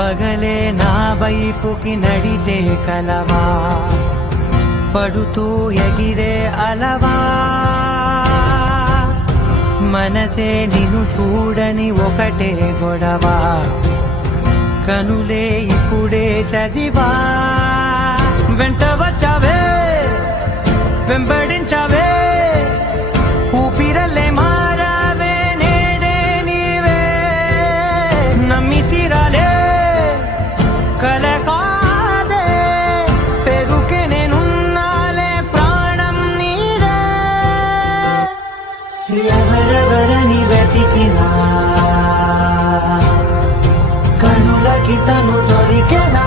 పగలే నా వైపుకి నడిచే కలవా, పడుతూ ఎగిరే అలవా, మనసే నిన్ను చూడని ఒకటే గొడవ, కనులే ఇప్పుడే చదివా. వెంట వచ్చావే వెంబడించావే, ఊపిరలే మారావే నేడే నీవే, నమ్మి తీరాలే కల కాదే, పెరుకే నేనున్నాలే ప్రాణం నీడే. ఎవరెవరని వెతికినా కనులకి తను దొరికెనా.